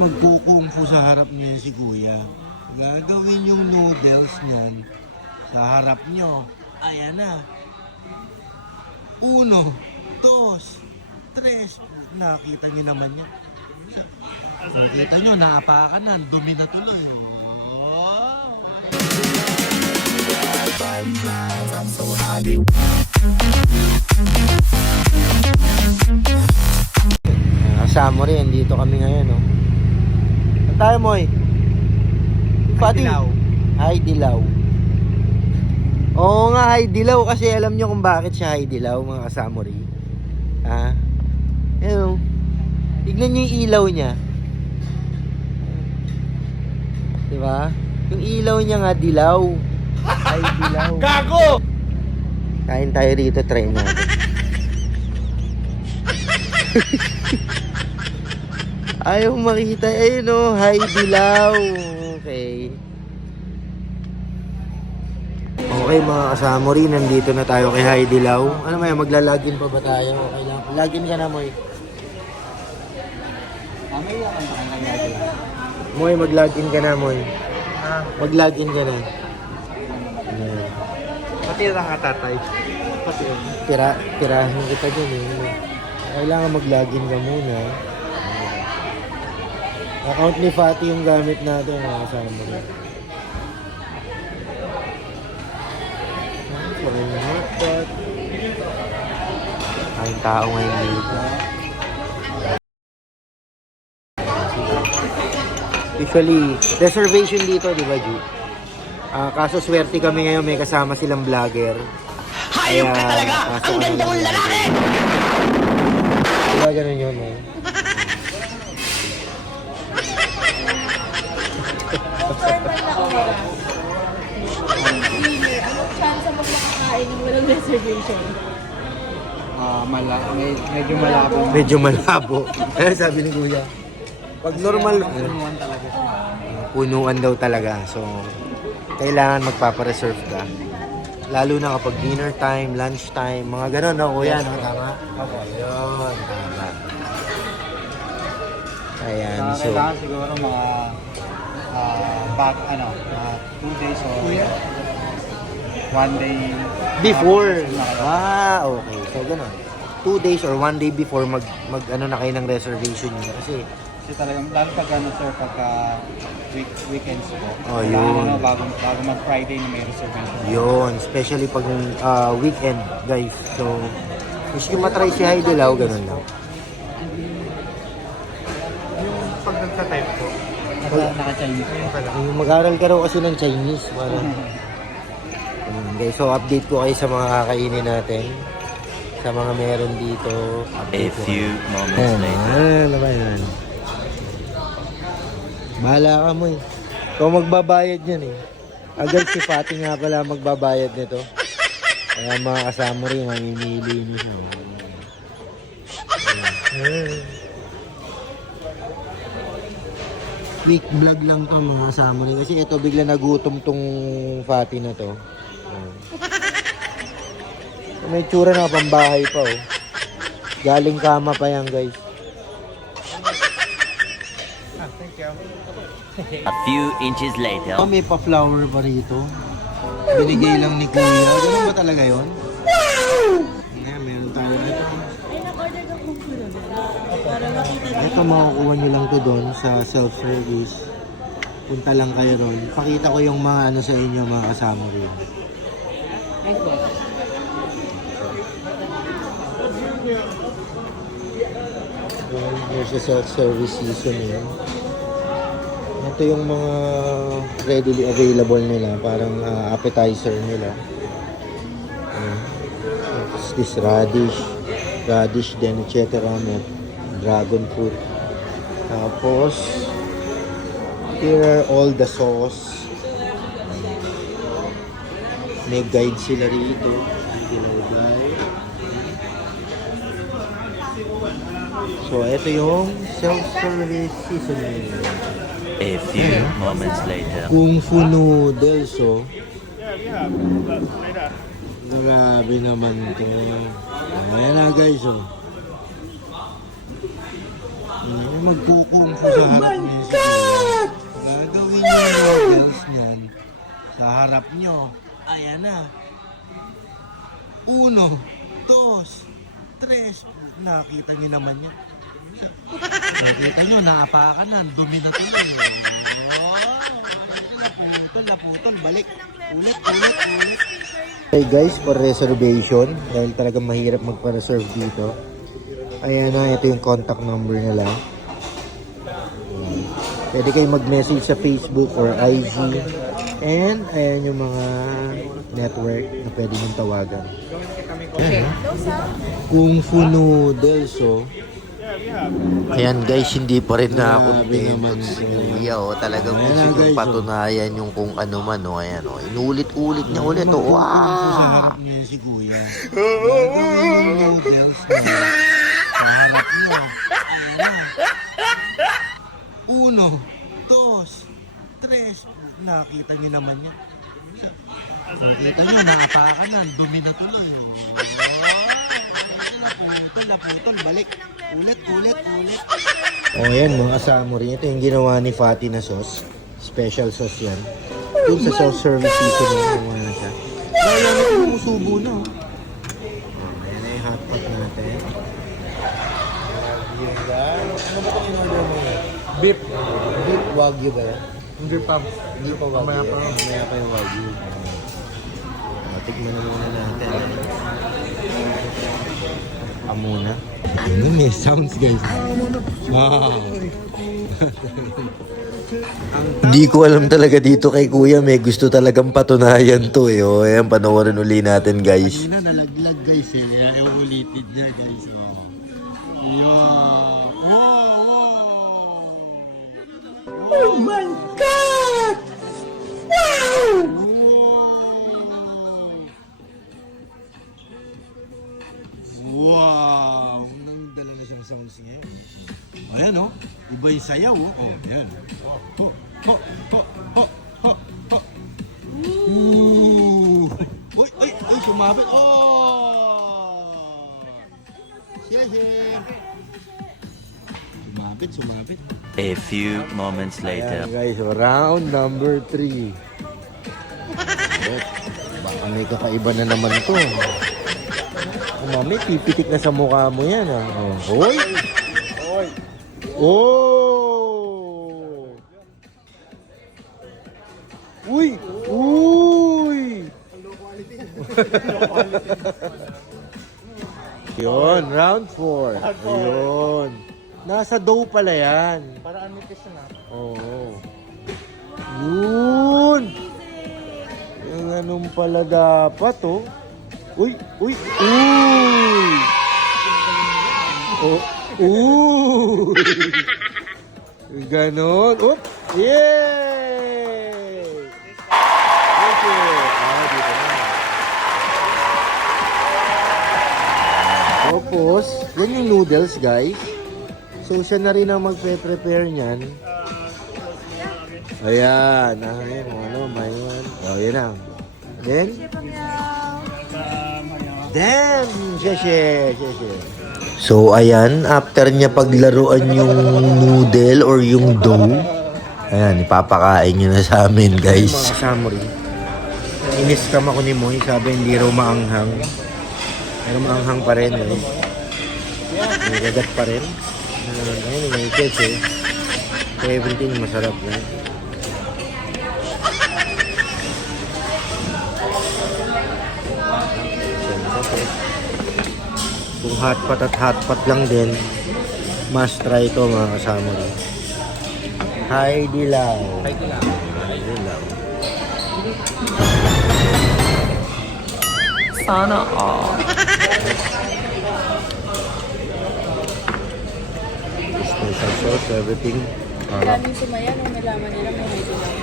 magkukungfu sa harap niya si kuya. Gagawin yung noodles niyan sa harap nyo. Ayan na. 1, 2, 3. Nakita niyo naman yan. Nakita nyo, naapakan na. Dumi na tuloy. Oh. Kasama rin, dito kami ngayon, no? Saan tayo, Moy? Pati? Hay Dilaw. Oo nga, Hay Dilaw. Kasi alam nyo kung bakit siya Hay Dilaw, mga kasama rin. Ha? Ayun. Tignan nyo yung ilaw niya. Diba? Yung ilaw niya nga, dilaw. Hay Dilaw. Gago! Kain tayo rito, try natin. Ayaw makita. Ayun o, Hay Dilaw. Okay. Okay mga kasama rin, nandito na tayo kay Hay Dilaw. Ano may, maglalagin pa ba tayo? Okay lang. Lagin ka na, Moy. Moy, mag-login ka na, Moy. Mag-login ka na. Ayan. Pati lang ka, tatay. Pati. Tirahin kita dyan eh. Kailangan mag-login ka muna. Account ni Fatty yung gamit natin, mga kasama rin. Kain tao ngayon dito. Usually, reservation dito, di ba, Ju? Kaso swerte kami ngayon, may kasama silang vlogger. Hayop ka talaga! Ang ganda mong lalaki! Diba ganun yun, eh? Anong chance mo makakain ng walang reservation? Medyo malabo. Medyo malabo. Kaya sabi ni Kuya, pag normal, Punuan talaga siya. punuan daw talaga. So, kailangan magpapareserve ka. Lalo na kapag dinner time, lunch time, mga gano'n, no, Kuya, no? Tama? Opo. Yun, tama. Ayan, so, Kailangan siguro mga 2 days or 1 day before. Okay. So, gano'n. 2 days or 1 day before mag ano na kayo ng reservation nyo. Kasi talagang, lalo pag sir, pagka weekends po. Oh, yun. Bago mag-Friday na may reservation. yun, especially pag weekend, guys. So, gusto nyo matry si Hay Dilaw, gano'n lang. Yung pag nagsa-type po, naka-Chinese yun pala. Mag-aral ka raw kasi ng Chinese. Para. Ayun, guys, so update ko kayo sa mga kakainin natin. Sa mga meron dito. A few moments later. Ano ba yan? Bahala ka mo eh. Ikaw magbabayad yan eh. Agad si Fatty nga pala magbabayad nito. Kaya mga kasama rin, mamimili niyo. Quick vlog lang to mga kasama rin. Kasi ito bigla nagutom tong Fatty na to. May tsura na pambahay pa oh. Galing kama pa yan guys. Thank you. A few inches later. May pa-flower pa rito. Binigay lang ni Kuya. Ganun ba talaga yun? Ngayon, meron tayo ito. Ay, nag-order ng kung para makita niyo. Ito makukuha nyo lang to doon sa self-service. Punta lang kayo ron. Pakita ko yung mga ano sa inyo, mga kasama rin. There's a self-service season yun. Ito yung mga readily available nila. Parang appetizer nila. It's this radish din, etc. May dragon fruit. Tapos, here are all the sauce. May guide sila rito. So, ito yung self-service seasoning. A few moments later. Kung Fu noodles, oh. Grabe naman to. Ayan na guys, oh. Magkukung po sa harap niya si Kuya. Gagawin niyo yung noodles niyan sa harap niyo. Ayan na. 1, 2, 3. Nakita niyo naman yan. Nakita niyo, naapakan na. Dumi na to. Naputol. Balik. Ulit. Hey guys, for reservation, dahil talagang mahirap magpa-reserve dito. Ayan na, ito yung contact number nila. Pwede kayo mag-message sa Facebook or IG. And ayan yung mga network na pwede nyung tawagan. Ayan, Kung Fu Noodles, oh. Ayan guys, hindi pa rin na ako Grabe naman si Kuya, oh. Talagang Ayan gusto na, kong guys, patunayan yung kung ano man, oh. Ayan, oh. Inulit-ulit niya ulit, oh. Magkukung po sa Wow! harap niya si Kuya. Gagawin yung noodles niya sa harap niyo. Ayan na. 1, 2, 3. Nakita niyo naman yan. Nakita niyo, naapakan na. Dumi na tuloy. Naputol. Balik. Ulit. O yan, mga kasama rin. Ito yung ginawa ni Fatty na sauce. Special sauce yan. Kung sa sauce service dito ginawa na siya. Kaya na ito umusubo na. Ayan na yung hot pot natin. Ano ba itong in-order mo? Beef. Beef wagyu ba yan? Hindi pa. Hindi pa wagyu. Mamaya pa. Mamaya pa yung wagyu. Tikman na muna natin. Muna. Ano may sounds guys. Wow. Hindi ko alam talaga dito kay Kuya, may gusto talagang patunayan to, eh. Oh, ayan, panoorin uli natin, guys. Kanina nalaglag guys eh. Kaya iulitin niya guys. Yeah. Wow. Oh my God! Wow! Wow! Nang dala na siya ng sounds ngayon. Ayan oh. Iba yung sayaw oh. Oh, ayan. Ho, ho, ho, ho, ho, ho. Ooh! Uy, sumabit. Oh! Siyempre. Sumabit. A few moments later. Ayan guys, so round number 3. Baka may kakaiba na naman to. Mami, pipitik na sa mukha mo yan. Hoy! Oh! Uy! Yun, round 4. Ayun. Nasa dough pala yan. Para anitis na. Oo. Yun! Yung ganun pala dapat, oh. Uy! Oh, ganon. Oop! Yay! Thank you. Dito na. Tapos, yan yung noodles, guys. So, siya na rin ang magpe-prepare niyan. Ayan. Mayon. Oh, yun na. Then, sheshe. So, ayan, after niya paglaruan yung noodle or yung dough, ayan, ipapakain niya na sa amin, guys. Mga kasama rin. Inis-scam ako ni Moy. Sabi, hindi raw maanghang. Pero maanghang pa rin, eh. May gagat pa rin. Ayun, may ikes, eh. So, everything masarap na. Kung hotpot lang din, must try ito mga kasama rin. Hai Di Lao. Sana all. Special sauce, everything. Daming sumaya nung nalaman nila may ID lang.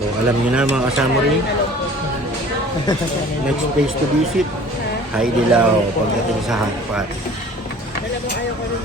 So, alam niyo na mga kasama rin. Next place to visit, Hai Di Lao pagdating sa hotpot. Alam mo, ayaw ko rin